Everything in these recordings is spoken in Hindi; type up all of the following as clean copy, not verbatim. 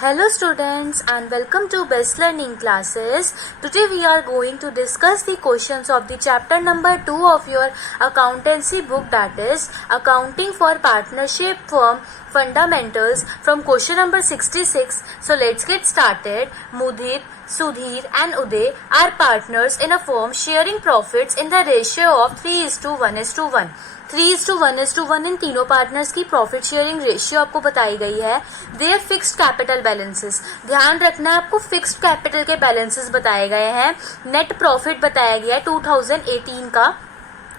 Hello students and welcome to Best Learning Classes. Today we are going to discuss the questions of the chapter number 2 of your accountancy book, that is Accounting for Partnership Firm Fundamentals, from question number 66. So let's get started. Mudit, Sudhir and Uday are partners in a firm sharing profits in the ratio of 3:1:1. 3:1:1 इन तीनों पार्टनर्स की प्रॉफिट शेयरिंग रेशियो आपको बताई गई है. देयर फिक्स्ड कैपिटल बैलेंसेस, ध्यान रखना है आपको फिक्स्ड कैपिटल के बैलेंसेस बताए गए हैं. नेट प्रॉफिट बताया गया है 2018 का,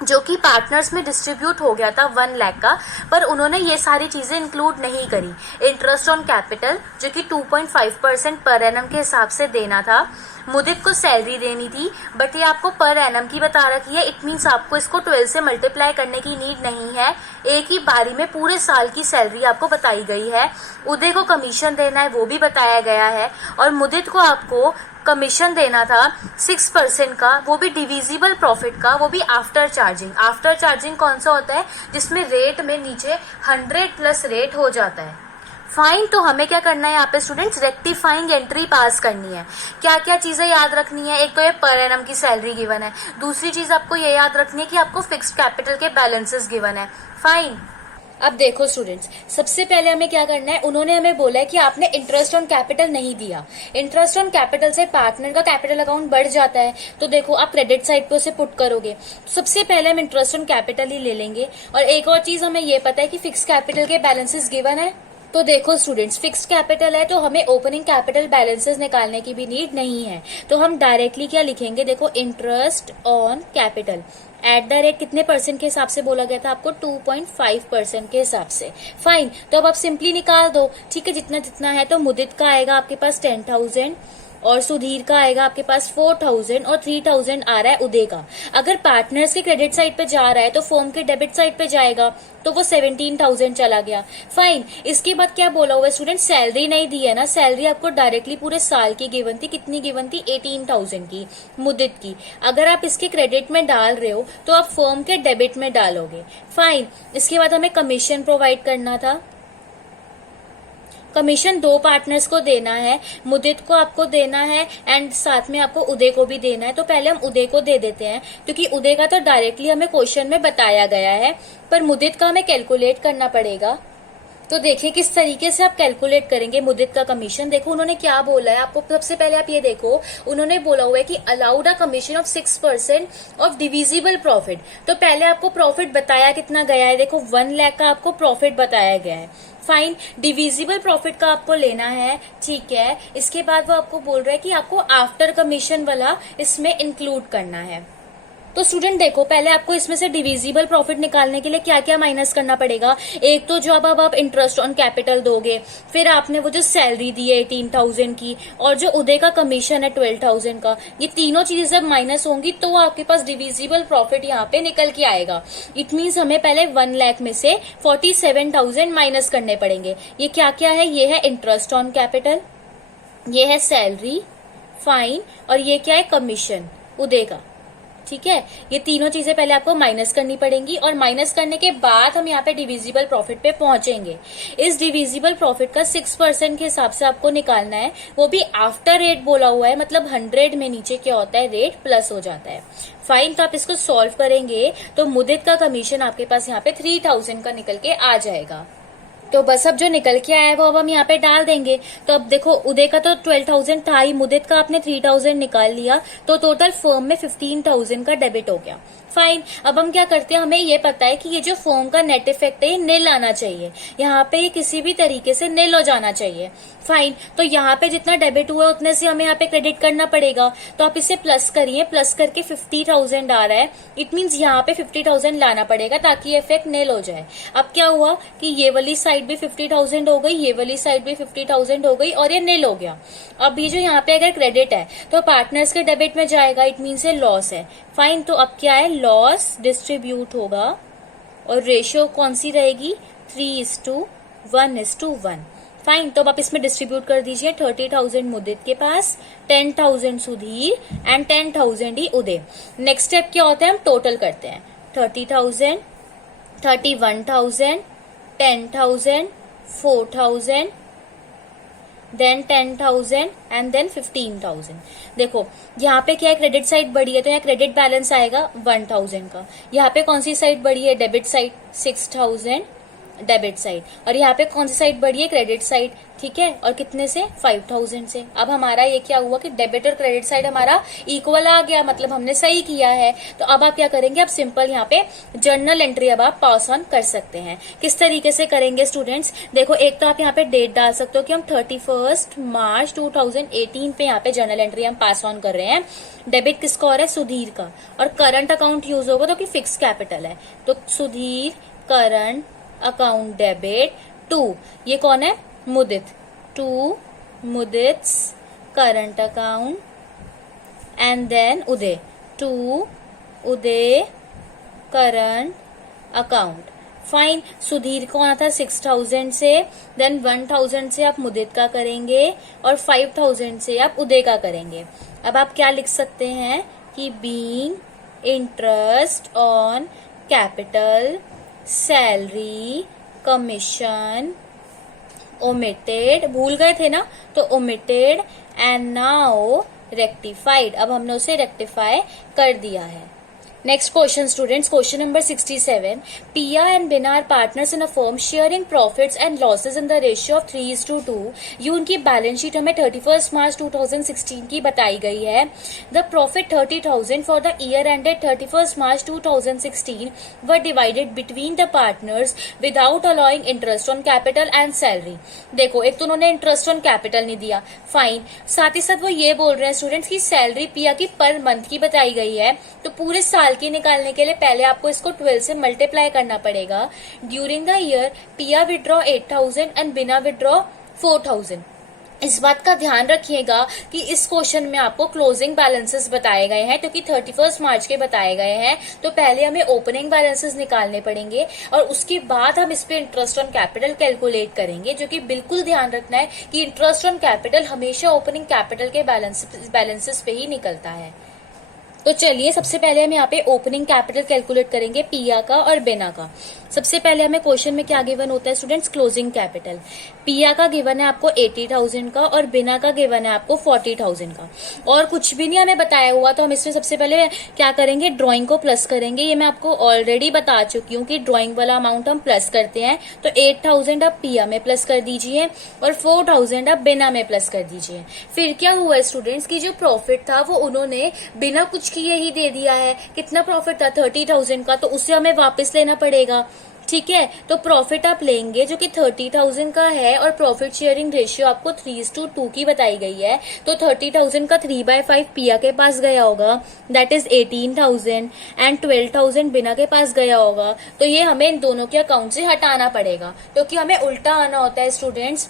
जो कि पार्टनर्स में डिस्ट्रीब्यूट हो गया था 1 लाख का, पर उन्होंने ये सारी चीजें इंक्लूड नहीं करी. इंटरेस्ट ऑन कैपिटल जो कि 2.5% पर एनम के हिसाब से देना था. मुदित को सैलरी देनी थी, बट ये आपको पर एनम की बता रखी है. इट मीन्स आपको इसको 12 से मल्टीप्लाई करने की नीड नहीं है. एक ही बारी में पूरे साल की सैलरी आपको बताई गई है. उदय को कमीशन देना है वो भी बताया गया है, और मुदित को आपको कमीशन देना था 6% का, वो भी डिविजिबल प्रॉफिट का, वो भी आफ्टर चार्जिंग. आफ्टर चार्जिंग कौन सा होता है? जिसमें रेट में नीचे 100 प्लस रेट हो जाता है. फाइन. तो हमें क्या करना है यहाँ पे स्टूडेंट्स? रेक्टिफाइंग एंट्री पास करनी है. क्या क्या चीजें याद रखनी है? एक तो ये पर एनम की सैलरी गिवन है. दूसरी चीज आपको ये याद रखनी है कि आपको फिक्स्ड कैपिटल के बैलेंसेस गिवन है. फाइन. अब देखो स्टूडेंट्स, सबसे पहले हमें क्या करना है, उन्होंने हमें बोला है कि आपने इंटरेस्ट ऑन कैपिटल नहीं दिया. इंटरेस्ट ऑन कैपिटल से पार्टनर का कैपिटल अकाउंट बढ़ जाता है, तो देखो आप क्रेडिट साइड पे उसे पुट करोगे. तो सबसे पहले हम इंटरेस्ट ऑन कैपिटल ही ले लेंगे. और एक और चीज हमें ये पता है कि फिक्स कैपिटल के बैलेंसेस गिवन है. तो देखो स्टूडेंट्स, फिक्स्ड कैपिटल है तो हमें ओपनिंग कैपिटल बैलेंसेस निकालने की भी नीड नहीं है. तो हम डायरेक्टली क्या लिखेंगे? देखो, interest on capital eight the rate कितने परसेंट के हिसाब से बोला गया था आपको? 2.5% के हिसाब से. फाइन. तो अब आप सिंपली निकाल दो. ठीक है, जितना जितना है. तो मुदित का आएगा आपके पास 10,000 और सुधीर का आएगा आपके पास 4,000 और 3,000 आ रहा है उदय का. अगर पार्टनर्स के क्रेडिट साइड पे जा रहा है तो फर्म के डेबिट साइड पे जाएगा, तो वो 17,000 चला गया. फाइन. इसके बाद क्या बोला हुआ है स्टूडेंट? सैलरी नहीं दी है ना. सैलरी आपको डायरेक्टली पूरे साल की गिवन थी. कितनी गिवन थी? 18,000 की मुदित की. अगर आप इसके क्रेडिट में डाल रहे हो तो आप फर्म के डेबिट में डालोगे. फाइन. इसके बाद हमें कमीशन प्रोवाइड करना था. कमीशन 2 पार्टनर्स को देना है. मुदित को आपको देना है एंड साथ में आपको उदय को भी देना है. तो पहले हम उदय को दे देते हैं, क्योंकि उदय का तो डायरेक्टली हमें क्वेश्चन में बताया गया है, पर मुदित का हमें कैलकुलेट करना पड़ेगा. तो देखिए किस तरीके से आप कैलकुलेट करेंगे मुदित का कमीशन. देखो उन्होंने क्या बोला है आपको. सबसे पहले आप ये देखो, उन्होंने बोला हुआ है कि allowed a commission of 6% of divisible profit. तो पहले आपको प्रॉफिट बताया कितना गया है? देखो 1 लाख का आपको प्रॉफिट बताया गया है. फाइन. डिविजिबल प्रॉफिट का आपको लेना है. ठीक है. इसके बाद वो आपको बोल रहा है कि आपको आफ्टर कमीशन वाला इसमें इंक्लूड करना है. तो स्टूडेंट देखो, पहले आपको इसमें से डिविजिबल प्रॉफिट निकालने के लिए क्या क्या माइनस करना पड़ेगा. एक तो जो अब आप इंटरेस्ट ऑन कैपिटल दोगे, फिर आपने वो जो सैलरी दी है 18,000 की, और जो उदय का कमीशन है 12,000 का, ये तीनों चीजें जब माइनस होंगी तो आपके पास डिविजिबल प्रॉफिट यहाँ पे निकल के आएगा. इट मीन्स हमें पहले 1 लाख में से 47,000 माइनस करने पड़ेंगे. ये क्या क्या है? ये है इंटरेस्ट ऑन कैपिटल, ये है सैलरी, फाइन, और ये क्या है? कमीशन उदय का. ठीक है. ये तीनों चीजें पहले आपको माइनस करनी पड़ेंगी, और माइनस करने के बाद हम यहाँ पे डिविजिबल प्रॉफिट पे पहुंचेंगे. इस डिविजिबल प्रॉफिट का 6% के हिसाब से आपको निकालना है, वो भी आफ्टर रेट बोला हुआ है. मतलब 100 में नीचे क्या होता है? रेट प्लस हो जाता है. फाइन. तो आप इसको सॉल्व करेंगे तो मुदित का कमीशन आपके पास यहाँ पे 3,000 का निकल के आ जाएगा. तो बस अब जो निकल के आया है वो अब हम यहाँ पे डाल देंगे. तो अब देखो, उदय का तो 12,000 था ही, मुदित का आपने 3,000 निकाल लिया, तो टोटल फर्म में 15,000 का डेबिट हो गया. फाइन. अब हम क्या करते हैं, हमें ये पता है कि ये जो फर्म का नेट इफेक्ट है ये निल आना चाहिए. यहाँ पे ये किसी भी तरीके से निल हो जाना चाहिए. फाइन. तो यहाँ पे जितना डेबिट हुआ उतने से हमें यहाँ पे क्रेडिट करना पड़ेगा. तो आप इसे प्लस करिए. प्लस करके 50,000 आ रहा है. इट मीन्स यहाँ पे 50,000 लाना पड़ेगा ताकि इफेक्ट निल हो जाए. अब क्या हुआ कि ये वाली साइड भी 50,000 हो गई, ये वाली साइड भी 50,000 हो गई, और ये निल हो गया. अब ये जो यहाँ पे अगर क्रेडिट है तो पार्टनर्स के डेबिट में जाएगा. इट मीन्स ये लॉस है. फाइन. तो अब क्या है? लॉस डिस्ट्रीब्यूट होगा, और रेशियो कौन सी रहेगी? 3:1:1. फाइन. तो अब आप इसमें डिस्ट्रीब्यूट कर दीजिए. 30,000 मुदित के पास, 10,000 Sudhir and 10,000 he Uday. Next step क्या होता है? हम टोटल करते हैं. 30,000, 31,000, 10,000, 4,000, देन 10,000 एंड देन 15,000। देखो यहाँ पे क्या है, क्रेडिट साइड बढ़ी है तो यहाँ क्रेडिट बैलेंस आएगा 1,000 का। यहाँ पे कौन सी साइड बढ़ी है, डेबिट साइड, 6,000 डेबिट साइड। और यहाँ पे कौन सी साइड बढ़ी है, क्रेडिट साइड, ठीक है। और कितने से, 5,000 से। अब हमारा ये क्या हुआ कि डेबिट और क्रेडिट साइड हमारा इक्वल आ गया, मतलब हमने सही किया है। तो अब आप क्या करेंगे, अब सिंपल यहाँ पे जर्नल एंट्री अब आप पास ऑन कर सकते हैं। किस तरीके से करेंगे स्टूडेंट्स, देखो एक तो आप यहाँ पे डेट डाल सकते हो कि हम 31 मार्च 2018 पे यहाँ पे जर्नल एंट्री हम पास ऑन कर रहे हैं। डेबिट किसका और है, सुधीर का। और करंट अकाउंट यूज होगा तो कि फिक्स कैपिटल है, तो Sudhir current account debit to, ये कौन है, Mudit, to Mudit's current account and then Uday, to Uday current account. Fine, Sudhir को आना था 6,000 से, देन 1,000 से आप मुदित का करेंगे और 5,000 से आप उदय का करेंगे। अब आप क्या लिख सकते हैं कि being interest on capital, salary, commission omitted, भूल गए थे ना, तो ओमिटेड एंड नाउ रेक्टिफाइड, अब हमने उसे रेक्टिफाई कर दिया है। Next question students, question number 67। Piya and Bina are partners in a firm sharing profits and losses in the ratio of 3:2। ये उनकी बैलेंस शीट हमें 31 मार्च 2016 की बताई गई है। The profit 30,000 for the year ended 31 March 2016 were divided between the partners without allowing interest on capital and salary. देखो एक तो उन्होंने इंटरेस्ट ऑन कैपिटल नहीं दिया, फाइन, साथ ही साथ वो ये बोल रहे हैं स्टूडेंट्स की सैलरी पिया की पर मंथ की बताई गई है। तो पूरे साल की निकालने के लिए पहले आपको इसको 12 से मल्टीप्लाई करना पड़ेगा। ड्यूरिंग द ईयर पिया विड्रॉ 8,000 एंड बिना विड्रॉ 4,000। इस बात का ध्यान रखिएगा कि इस क्वेश्चन में आपको क्लोजिंग बैलेंसेस बताए गए हैं, क्योंकि 31 मार्च के बताए गए हैं। तो पहले हमें ओपनिंग बैलेंसेस निकालने पड़ेंगे और उसके बाद हम इस पे इंटरेस्ट ऑन कैपिटल कैलकुलेट करेंगे, जो कि बिल्कुल ध्यान रखना है कि इंटरेस्ट ऑन कैपिटल हमेशा ओपनिंग कैपिटल के बैलेंसेस पे ही निकलता है। तो चलिए सबसे पहले हम यहाँ पे ओपनिंग कैपिटल कैलकुलेट करेंगे पिया का और बिना का। सबसे पहले हमें क्वेश्चन में क्या गिवन होता है स्टूडेंट्स, क्लोजिंग कैपिटल। पिया का गिवन है आपको 80,000 का और बिना का गिवन है आपको 40,000 का, और कुछ भी नहीं हमें बताया हुआ। तो हम इसमें सबसे पहले क्या करेंगे, ड्राइंग को प्लस करेंगे। ये मैं आपको ऑलरेडी बता चुकी हूँ कि ड्राइंग वाला अमाउंट हम प्लस करते हैं। तो 8,000 आप पिया में प्लस कर दीजिए और 4,000 आप बिना में प्लस कर दीजिए। फिर क्या हुआ स्टूडेंट्स की जो प्रॉफिट था वो उन्होंने बिना कुछ किए ही दे दिया है। कितना प्रॉफिट था, 30,000 का, तो उसे हमें वापस लेना पड़ेगा, ठीक है। तो प्रॉफिट आप लेंगे जो कि 30,000 का है और प्रॉफिट शेयरिंग रेशियो आपको 3:2 की बताई गई है। तो 30,000 का 3/5 पिया के पास गया होगा, दैट इज 18,000 एंड 12,000 बिना के पास गया होगा। तो ये हमें इन दोनों के अकाउंट से हटाना पड़ेगा, क्योंकि हमें उल्टा आना होता है स्टूडेंट्स।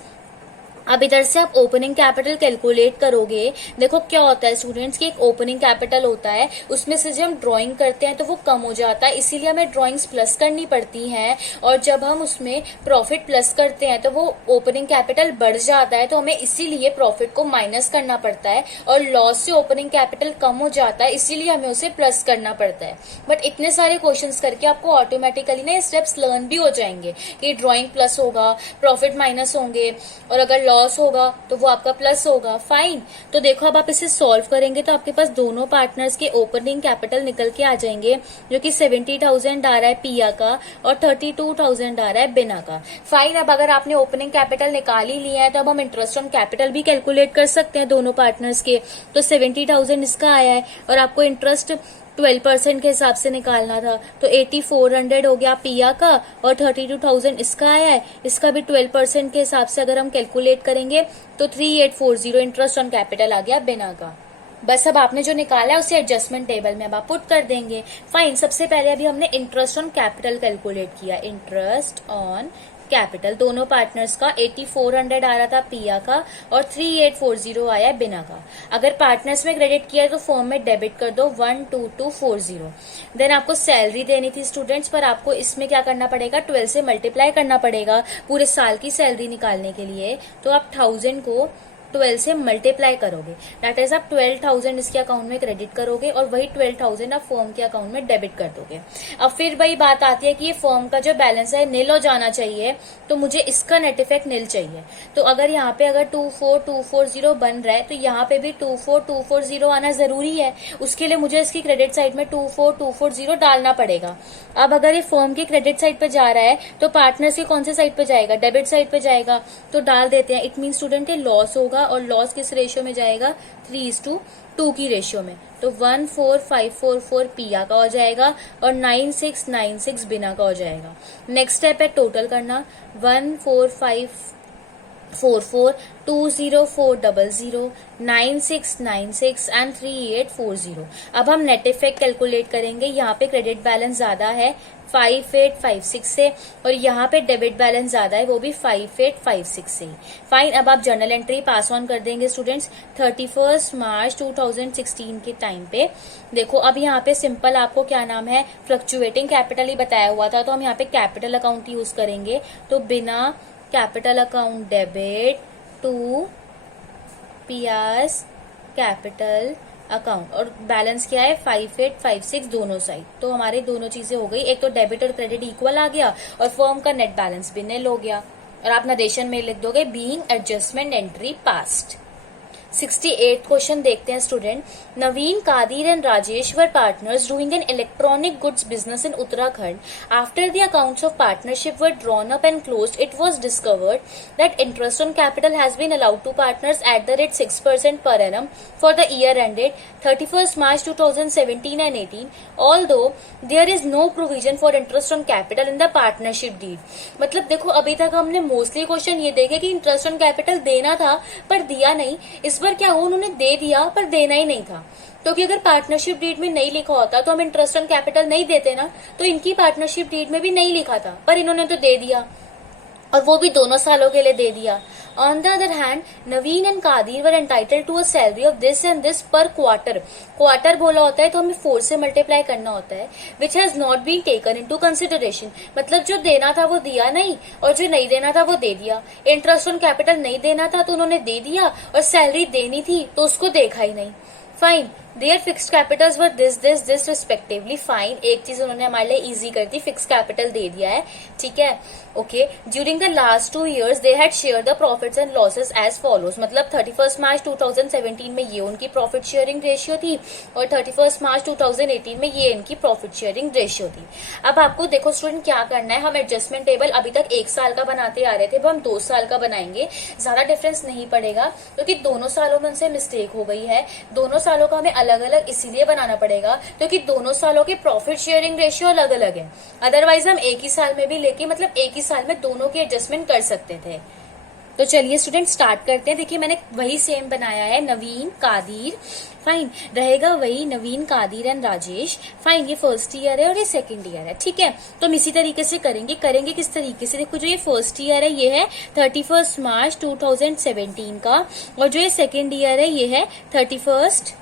अब इधर से आप ओपनिंग कैपिटल कैलकुलेट करोगे। देखो क्या होता है स्टूडेंट्स की एक ओपनिंग कैपिटल होता है, उसमें से जब हम ड्राइंग करते हैं तो वो कम हो जाता है, इसीलिए हमें ड्राइंग्स प्लस करनी पड़ती हैं। और जब हम उसमें प्रॉफिट प्लस करते हैं तो वो ओपनिंग कैपिटल बढ़ जाता है, तो हमें इसीलिए प्रॉफिट को माइनस करना पड़ता है। और लॉस से ओपनिंग कैपिटल कम हो जाता है, इसीलिए हमें उसे प्लस करना पड़ता है। बट इतने सारे क्वेश्चन करके आपको ऑटोमेटिकली ना ये स्टेप्स लर्न भी हो जाएंगे कि ड्राइंग प्लस होगा, प्रॉफिट माइनस होंगे, और अगर लॉस होगा तो वो आपका प्लस होगा। फाइन, तो देखो अब आप इसे सॉल्व करेंगे तो आपके पास दोनों पार्टनर्स के ओपनिंग कैपिटल निकल के आ जाएंगे, जो कि 70,000 आ रहा है पिया का और 32,000 आ रहा है बिना का। फाइन, अब अगर आपने ओपनिंग कैपिटल निकाल ही लिया है तो अब हम इंटरेस्ट ऑन कैपिटल भी कैलकुलेट कर सकते हैं दोनों पार्टनर्स के। तो 70,000 इसका आया है और आपको इंटरेस्ट 12% के हिसाब से निकालना था, तो 8400 हो गया पिया का और 32,000 इसका आया है। इसका भी 12% के हिसाब से अगर हम कैलकुलेट करेंगे तो 3840 इंटरेस्ट ऑन कैपिटल आ गया बिना का। बस अब आपने जो निकाला है उसे एडजस्टमेंट टेबल में अब आप पुट कर देंगे। फाइन, सबसे पहले अभी हमने इंटरेस्ट ऑन कैपिटल कैलकुलेट किया। इंटरेस्ट ऑन कैपिटल दोनों पार्टनर्स का 8400 आ रहा था पिया का और 3840 आया बिना का। अगर पार्टनर्स में क्रेडिट किया तो फॉर्म में डेबिट कर दो 12240। देन आपको सैलरी देनी थी स्टूडेंट्स, पर आपको इसमें क्या करना पड़ेगा, 12 से मल्टीप्लाई करना पड़ेगा पूरे साल की सैलरी निकालने के लिए। तो आप 1000 को 12 से मल्टीप्लाई करोगे, दैट इज आप 12,000 इसके अकाउंट में क्रेडिट करोगे और वही 12,000 आप फर्म के अकाउंट में डेबिट कर दोगे। अब फिर वही बात आती है कि ये फर्म का जो बैलेंस है नील हो जाना चाहिए, तो मुझे इसका नेट इफेक्ट नील चाहिए। तो अगर यहाँ पे अगर 24,240 बन रहा है तो यहाँ पे भी 24,240 आना जरूरी है। उसके लिए मुझे इसकी क्रेडिट साइड में 24,240 डालना पड़ेगा। अब अगर ये फर्म की क्रेडिट साइड पे जा रहा है तो पार्टनर्स की कौन से साइड पे जाएगा, डेबिट साइड पे जाएगा, तो डाल देते हैं। इट मीन स्टूडेंट ये लॉस होगा और लॉस किस रेशियो में जाएगा, 3:2 की रेशियो में। तो 14,544 पिया का हो जाएगा और 9696 बिना का हो जाएगा। नेक्स्ट स्टेप है टोटल करना, 14544 20400 9696 एंड 3840। अब हम नेट इफेक्ट कैलकुलेट करेंगे। यहाँ पे क्रेडिट बैलेंस ज्यादा है 5856 से और यहाँ पे डेबिट बैलेंस ज्यादा है वो भी 5856 से। फाइन, अब आप जर्नल एंट्री पास ऑन कर देंगे स्टूडेंट्स 31 मार्च 2016 के टाइम पे। देखो अब यहाँ पे सिंपल आपको क्या नाम है, फ्लक्चुएटिंग कैपिटल ही बताया हुआ था, तो हम यहाँ पे कैपिटल अकाउंट यूज करेंगे। तो बिना कैपिटल अकाउंट डेबिट टू पियास कैपिटल अकाउंट और बैलेंस क्या है 5856 दोनों साइड। तो हमारे दोनों चीजें हो गई, एक तो डेबिट और क्रेडिट इक्वल आ गया और फर्म का नेट बैलेंस भी नील हो गया। और आप नरेशन में लिख दोगे being adjustment entry passed. 68 question देखते हैं student. Naveen, Kadir and Rajesh were partners doing an electronic goods business in Uttarakhand. After the accounts of partnership were drawn up and closed, it was discovered that interest on capital has been allowed to partners at the rate 6% per annum for the year ended 31st March 2017 and 18, although there is no provision for interest on capital in the partnership deed। मतलब देखो अभी तक हमने मोस्टली क्वेश्चन ये देखे कि इंटरेस्ट ऑन कैपिटल देना था पर दिया नहीं। इस बार क्या हुआ, उन्होंने दे दिया पर देना ही नहीं था। क्योंकि अगर पार्टनरशिप डीड में नहीं लिखा होता तो हम इंटरेस्ट ऑन कैपिटल नहीं देते ना, तो इनकी पार्टनरशिप डीड में भी नहीं लिखा था पर इन्होंने तो दे दिया और वो भी दोनों सालों के लिए दे दिया। On the other hand Naveen and Kadir were entitled to a salary of this and this per quarter. Quarter बोला होता है तो हमें 4 से मल्टीप्लाई करना होता है, which has not been taken into consideration. मतलब जो देना था वो दिया नहीं और जो नहीं देना था वो दे दिया। इंटरेस्ट ऑन कैपिटल नहीं देना था तो उन्होंने दे दिया और सैलरी देनी थी तो उसको देखा ही नहीं। Fine, their fixed capitals were this respectively. Fine, एक चीज उन्होंने हमारे लिए इजी कर दी, फिक्स कैपिटल दे दिया है, ठीक है, okay. During the last 2 years they had share the profits and losses as follows. मतलब 31 मार्च 2017 में ये उनकी प्रॉफिट शेयरिंग रेशियो थी और 31 मार्च 2018 में ये इनकी प्रॉफिट शेयरिंग रेशियो थी। अब आपको देखो स्टूडेंट क्या करना है, हम एडजस्टमेंट टेबल अभी तक 1 साल का बनाते आ रहे थे, अब हम 2 साल का बनाएंगे। ज्यादा डिफरेंस नहीं पड़ेगा क्योंकि दोनों सालों में उनसे मिस्टेक हो गई है। दोनों सालों का हमें अलग अलग इसीलिए बनाना पड़ेगा क्योंकि दोनों सालों के प्रॉफिट शेयरिंग रेशियो अलग अलग है। अदरवाइज हम एक ही साल में भी लेके मतलब एक ही साल में दोनों की एडजस्टमेंट कर सकते थे। तो चलिए स्टूडेंट स्टार्ट करते हैं। देखिए मैंने वही सेम बनाया है, नवीन कादिर, फाइन रहेगा वही नवीन कादिर एंड राजेश। फाइन, ये फर्स्ट ईयर है और ये सेकंड ईयर है, ठीक है। तो हम इसी तरीके से करेंगे किस तरीके से, देखो जो ये फर्स्ट ईयर है ये है 31 मार्च 2017 का और जो ये सेकंड ईयर है ये है 31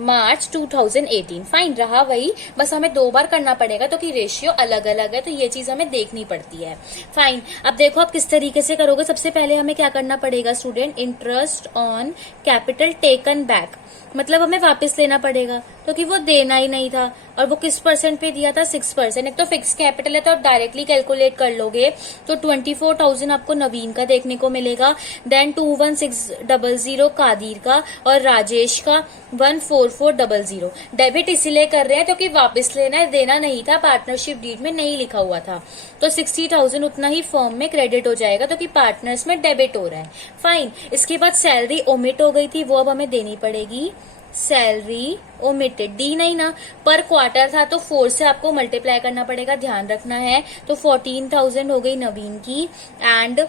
मार्च 2018। फाइन रहा वही, बस हमें 2 बार करना पड़ेगा तो कि रेशियो अलग अलग है तो ये चीज हमें देखनी पड़ती है। फाइन, अब देखो आप किस तरीके से करोगे। सबसे पहले हमें क्या करना पड़ेगा student, interest on capital taken back, मतलब हमें वापस लेना पड़ेगा क्योंकि वो देना ही नहीं था और वो किस परसेंट पे दिया था, 6%। एक तो फिक्स कैपिटल है तो आप डायरेक्टली कैलकुलेट कर लोगे तो 24,000 आपको नवीन का देखने को मिलेगा, देन 21,600 कादिर का और राजेश का 14,400। डेबिट इसीलिए कर रहे हैं क्योंकि वापस लेना है, देना नहीं था, पार्टनरशिप डीड में नहीं लिखा हुआ था। तो 60,000 उतना ही फर्म में क्रेडिट हो जाएगा क्योंकि पार्टनर्स में डेबिट हो रहा है। फाइन, इसके बाद सैलरी ओमिट हो गई थी वो अब हमें देनी पड़ेगी। सैलरी ओमिटेड, दी नहीं ना, पर क्वार्टर था तो 4 से आपको मल्टीप्लाई करना पड़ेगा, ध्यान रखना है। तो 14,000 हो गई नवीन की एंड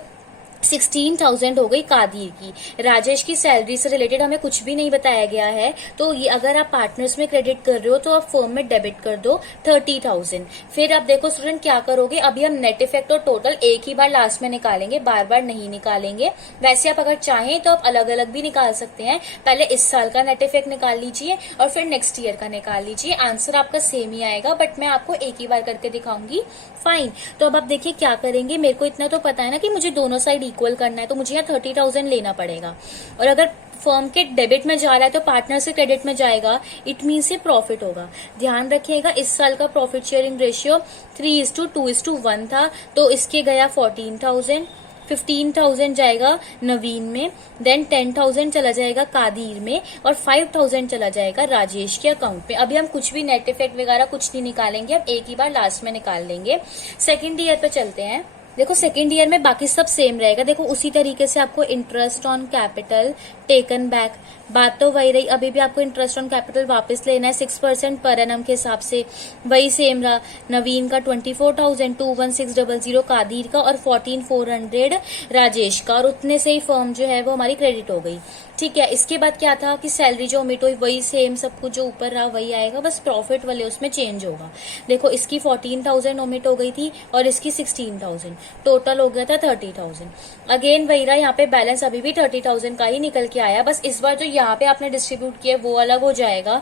16,000 हो गई कादिर की। राजेश की सैलरी से रिलेटेड हमें कुछ भी नहीं बताया गया है तो ये अगर आप पार्टनर्स में क्रेडिट कर रहे हो तो आप फर्म में डेबिट कर दो 30,000। फिर आप देखो स्टूडेंट क्या करोगे, अभी हम नेट इफेक्ट और टोटल एक ही बार लास्ट में निकालेंगे, बार बार नहीं निकालेंगे। वैसे आप अगर चाहें तो आप अलग अलग भी निकाल सकते हैं, पहले इस साल का नेट इफेक्ट निकाल लीजिए और फिर नेक्स्ट ईयर का निकाल लीजिए, आंसर आपका सेम ही आएगा बट मैं आपको एक ही बार करके दिखाऊंगी। फाइन, तो अब आप देखिए क्या करेंगे, मेरे को इतना तो पता है ना कि मुझे दोनों साइड इक्वल करना है तो मुझे यहाँ 30,000 लेना पड़ेगा। और अगर फर्म के डेबिट में जा रहा है तो पार्टनर से क्रेडिट में जाएगा, इट मीन्स ये प्रॉफिट होगा। ध्यान रखिएगा इस साल का प्रॉफिट शेयरिंग रेशियो 3:2:1 था, तो इसके गया 14,000, 15,000 जाएगा नवीन में, देन 10,000 चला जाएगा कादिर में और 5,000 चला जाएगा राजेश के अकाउंट में। अभी हम कुछ भी नेट इफेक्ट वगैरह कुछ नहीं निकालेंगे, अब एक ही बार लास्ट में निकाल लेंगे। सेकेंड ईयर पे चलते हैं। देखो सेकेंड ईयर में बाकी सब सेम रहेगा। देखो उसी तरीके से आपको interest on capital taken back, बात तो वही रही, अभी भी आपको इंटरेस्ट ऑन कैपिटल वापस लेना है 6% पर एनम के हिसाब से, वही सेम रहा। नवीन का 24,000, 21600 कादिर का और 14,400 राजेश का, और उतने से ही फर्म जो है वो हमारी क्रेडिट हो गई। ठीक है, इसके बाद क्या था कि सैलरी जो ओमिट हुई वही सेम, सब कुछ जो ऊपर रहा वही आएगा, बस प्रॉफिट वाले उसमें चेंज होगा। देखो इसकी 14,000 ओमिट हो गई थी और इसकी 16,000, टोटल हो गया था 30,000। अगेन वही रहा, यहाँ पे बैलेंस अभी भी 30,000 का ही निकल के आया, बस इस बार जो यहाँ पे आपने डिस्ट्रीब्यूट किया वो अलग हो जाएगा,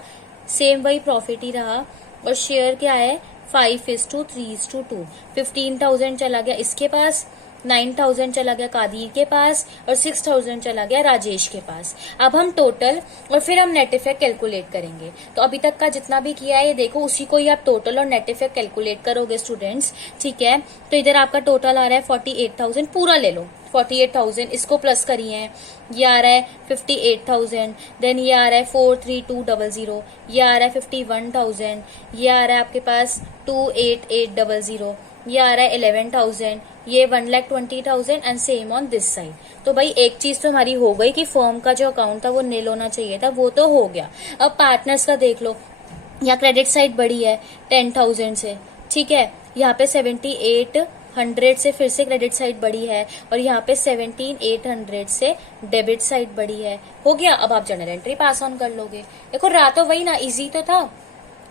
सेम वही प्रॉफिट ही रहा। और शेयर क्या है 5:3:2, 15,000 चला गया इसके पास, 9,000 चला गया कादिर के पास और 6,000 चला गया राजेश के पास। अब हम टोटल और फिर हम नेट इफेक्ट कैलकुलेट करेंगे। तो अभी तक का जितना भी किया है ये देखो, उसी को ही आप टोटल और नेट इफेक्ट कैलकुलेट करोगे स्टूडेंट्स। ठीक है, तो इधर आपका टोटल आ रहा है 48,000, पूरा ले लो 48,000, इसको प्लस करिए, ये आ रहा है 58,000, देन ये आ रहा है 43200, ये आ रहा है 51,000, ये आ रहा है आपके पास 28800, ये आ रहा है 11,000, ये 1,20,000 and same on this side. तो भाई एक चीज तो हमारी हो गई कि फर्म का जो अकाउंट था वो नील होना चाहिए था, वो तो हो गया। अब पार्टनर्स का देख लो, यहाँ क्रेडिट साइड बढ़ी है 10,000 से, ठीक है, यहाँ पे 7,800 से फिर से क्रेडिट साइड बढ़ी है और यहाँ पे 17,800 से डेबिट साइड बढ़ी है। हो गया, अब आप जर्नल एंट्री पास ऑन कर लोगे। देखो रहा तो वही ना, इजी तो था।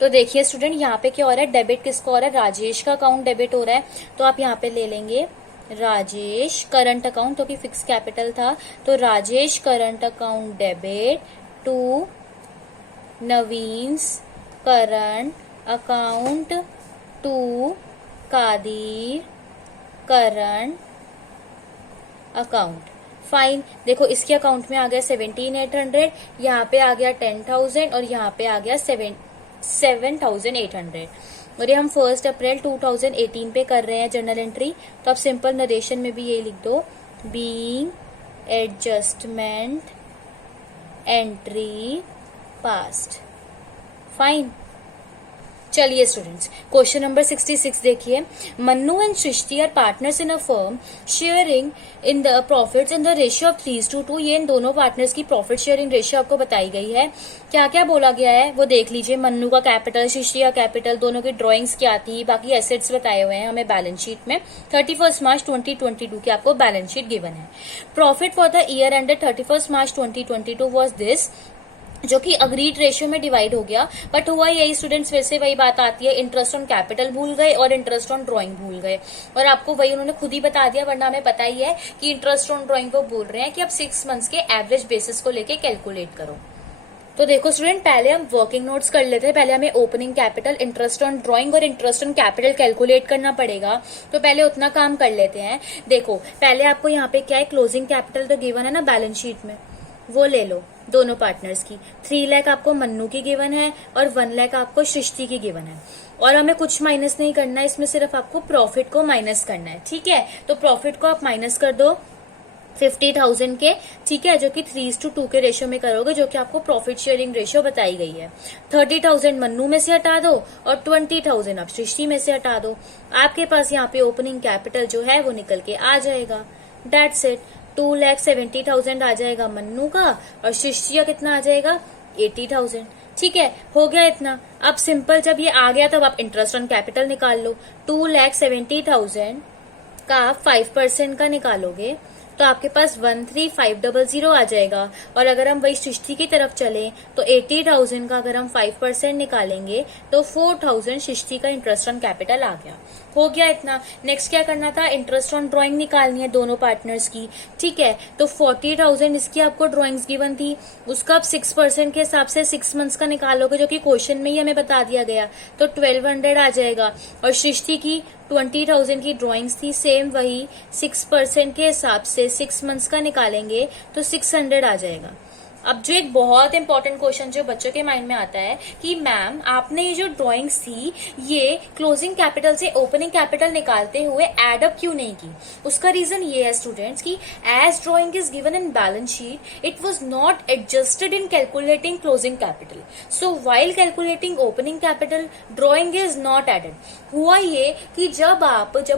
तो देखिए स्टूडेंट यहाँ पे क्या हो रहा है, डेबिट किसको हो रहा है, राजेश का अकाउंट डेबिट हो रहा है, तो आप यहाँ पे ले लेंगे राजेश करंट अकाउंट, क्योंकि फिक्स कैपिटल था, तो Rajesh current account debit to Naveen's current account to Kadir current account. Fine, देखो इसके अकाउंट में आ गया 17,800, यहाँ पे आ गया 10,000 और यहाँ पे आ गया 7,800। और ये हम 1 अप्रैल 2018 पे कर रहे हैं जर्नल एंट्री, तो आप सिंपल नरेशन में भी ये लिख दो, being adjustment entry passed. Fine, चलिए स्टूडेंट्स क्वेश्चन नंबर 66 देखिए। Mannu and Srishti are partners in a firm sharing in the profits in the ratio of 3:2। ये इन दोनों पार्टनर्स की प्रॉफिट शेयरिंग रेशियो आपको बताई गई है। क्या क्या बोला गया है वो देख लीजिए। मन्नू का कैपिटल, सृष्टि का कैपिटल, दोनों की ड्रॉइंग्स क्या थी, बाकी एसेट्स बताए हुए हैं हमें बैलेंस शीट में। 31 मार्च 2022 की आपको बैलेंस शीट गिवन है। Profit for the year ended 31 March 2022 was this, जो कि अग्रीड रेशियो में डिवाइड हो गया, बट हुआ यही स्टूडेंट्स, फिर से वही बात आती है, इंटरेस्ट ऑन कैपिटल भूल गए और इंटरेस्ट ऑन ड्राइंग भूल गए, और आपको वही उन्होंने खुद ही बता दिया, वरना हमें पता ही है कि इंटरेस्ट ऑन ड्राइंग वो बोल रहे हैं कि अब 6 मंथ्स के एवरेज बेसिस को लेके कैलकुलेट करो। तो देखो स्टूडेंट, पहले हम वर्किंग नोट्स कर लेते हैं। पहले हमें opening capital, interest on drawing और इंटरेस्ट ऑन कैपिटल कैलकुलेट करना पड़ेगा, तो पहले उतना काम कर लेते हैं। देखो पहले आपको यहाँ पे क्या है, क्लोजिंग कैपिटल तो गिवन है ना बैलेंस शीट में, वो ले लो दोनों पार्टनर्स की। 3 लाख आपको मन्नू की गिवन है और 1 लाख आपको सृष्टि की गिवन है, और हमें कुछ माइनस नहीं करना है इसमें, सिर्फ आपको प्रॉफिट को माइनस करना है। ठीक है, तो प्रॉफिट को आप माइनस कर दो 50,000 के, ठीक है, जो कि 3:2 के रेशियो में करोगे, जो कि आपको प्रॉफिट शेयरिंग रेशियो बताई गई है। 30,000 मन्नू में से हटा दो और 20,000 आप सृष्टि में से हटा दो। आपके पास यहाँ पे ओपनिंग कैपिटल जो है वो निकल के आ जाएगा। That's it. 2,70,000 आ जाएगा मन्नू का और सृष्टि का कितना आ जाएगा, 80,000। ठीक है, हो गया इतना। अब सिंपल जब ये आ गया तब आप इंटरेस्ट ऑन कैपिटल निकाल लो। 2,70,000 का 5% का निकालोगे तो आपके पास 13,500 आ जाएगा, और अगर हम वही सृष्टि की तरफ चले तो 80,000 का अगर हम 5% निकालेंगे तो 4,000 सृष्टि का इंटरेस्ट ऑन कैपिटल आ गया। हो गया इतना। नेक्स्ट क्या करना था, इंटरेस्ट ऑन ड्राइंग निकालनी है दोनों पार्टनर्स की। ठीक है, तो 40,000 इसकी आपको ड्राइंग्स गिवन थी, उसका आप 6% के हिसाब से 6 मंथ्स का निकालोगे, जो कि क्वेश्चन में ही हमें बता दिया गया, तो 1,200 आ जाएगा। और सृष्टि की 20,000 की ड्राइंग्स थी, सेम वही 6% के हिसाब से 6 मंथ्स का निकालेंगे तो 600 आ जाएगा। अब जो एक बहुत इंपॉर्टेंट क्वेश्चन जो बच्चों के माइंड में आता है कि मैम आपने ये जो ड्राइंग्स थी ये क्लोजिंग कैपिटल से ओपनिंग कैपिटल निकालते हुए एड अप क्यों नहीं की? उसका रीजन ये है स्टूडेंट्स कि as drawing is given in balance sheet it was not adjusted in calculating closing capital, so while calculating opening capital drawing is not added. हुआ ये कि जब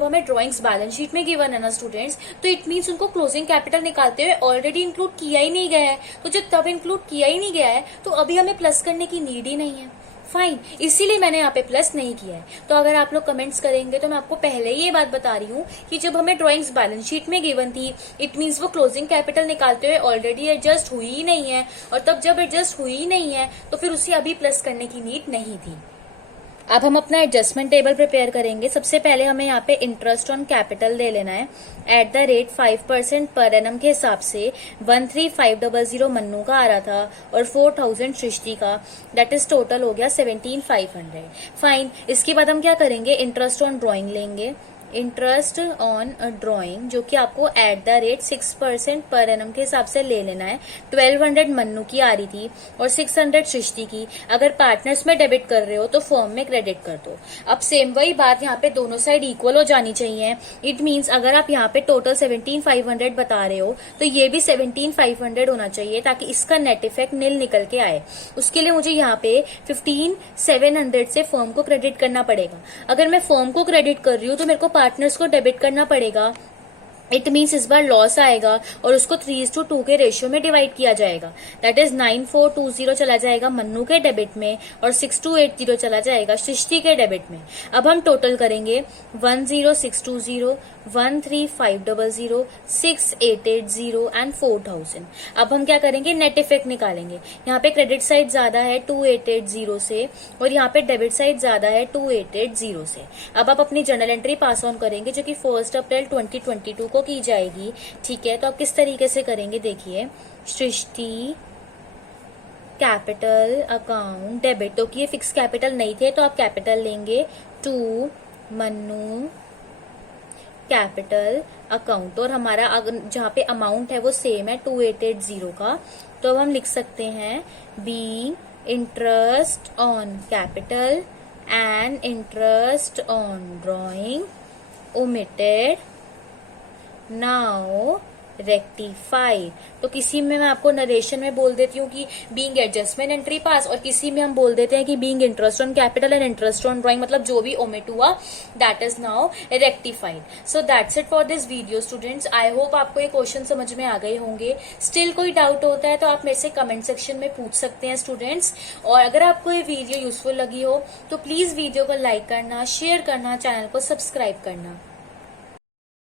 हमें ड्राइंग्स बैलेंस शीट में गिवन है ना स्टूडेंट्स, तो इट मीन्स उनको क्लोजिंग कैपिटल निकालते हुए ऑलरेडी इंक्लूड किया ही नहीं गया है, तो जब तब इंक्लूड किया ही नहीं गया है तो अभी हमें प्लस करने की नीड ही नहीं है। फाइन, इसीलिए मैंने यहाँ पे प्लस नहीं किया है। तो अगर आप लोग कमेंट्स करेंगे तो मैं आपको पहले ही ये बात बता रही हूँ कि जब हमें ड्राइंग्स बैलेंस शीट में गिवन थी इट मीन्स वो क्लोजिंग कैपिटल निकालते हुए ऑलरेडी एडजस्ट हुई ही नहीं है, और तब जब एडजस्ट हुई ही नहीं है तो फिर उसे अभी प्लस करने की नीड नहीं थी। अब हम अपना एडजस्टमेंट टेबल प्रिपेयर करेंगे। सबसे पहले हमें यहाँ पे इंटरेस्ट ऑन कैपिटल ले लेना है eight the rate 5% per annum के हिसाब से 13,500 मन्नू का आ रहा था और 4,000 सृष्टि का, दैट इज टोटल हो गया 17,500। फाइन, इसके बाद हम क्या करेंगे, इंटरेस्ट ऑन ड्राइंग लेंगे। इंटरेस्ट ऑन ड्राइंग जो कि आपको eight the rate 6% per annum के हिसाब से ले लेना है। 1200 मन्नू की आ रही थी और 600 सृष्टि की। अगर पार्टनर्स में डेबिट कर रहे हो तो फर्म में क्रेडिट कर दो। अब सेम वही बात, यहाँ पे दोनों साइड इक्वल हो जानी चाहिए। इट मीन्स अगर आप यहाँ पे टोटल 17,500 बता रहे हो तो ये भी 17,500 होना चाहिए ताकि इसका नेट इफेक्ट नील निकल के आए। उसके लिए मुझे यहाँ पे 15,700 से फर्म को क्रेडिट करना पड़ेगा। अगर मैं फर्म को क्रेडिट कर रही हूँ तो मेरे को पार्टनर्स को डेबिट करना पड़ेगा। इट मीन्स इस बार लॉस आएगा और उसको 3:2 के रेशियो में डिवाइड किया जाएगा। दैट इज 9,420 चला जाएगा मन्नू के डेबिट में और 6,280 चला जाएगा सृष्टि के डेबिट में। अब हम टोटल करेंगे 10,620, 13,500, 6,880 एंड 4,000। अब हम क्या करेंगे, नेट इफेक्ट निकालेंगे। यहाँ पे क्रेडिट साइड ज्यादा है 2,880 से और यहाँ पे डेबिट साइड ज्यादा है 2,880 से। अब आप अपनी जर्नल एंट्री पास ऑन करेंगे जो कि 1 अप्रैल 2022 को की जाएगी। ठीक है, तो आप किस तरीके से करेंगे देखिए, सृष्टि कैपिटल अकाउंट डेबिट, तो कि ये फिक्स कैपिटल नहीं थे तो आप कैपिटल लेंगे, टू मन्नू कैपिटल अकाउंट, और हमारा जहाँ पे अमाउंट है वो सेम है 2,880 का। तो अब हम लिख सकते हैं be interest on capital and interest on drawing omitted now rectified. तो किसी में मैं आपको नरेशन में बोल देती हूँ कि बीइंग एडजस्टमेंट एंट्री पास, और किसी में हम बोल देते हैं कि being interest on capital and interest on drawing, मतलब जो भी ओमिट हुआ that is now rectified. So that's it for this video students. I hope आपको ये क्वेश्चन समझ में आ गए होंगे। स्टिल कोई डाउट होता है तो आप मेरे से कमेंट सेक्शन में पूछ सकते हैं स्टूडेंट्स। और अगर आपको ये वीडियो यूजफुल लगी हो तो प्लीज वीडियो को लाइक करना, शेयर करना, चैनल को सब्सक्राइब करना।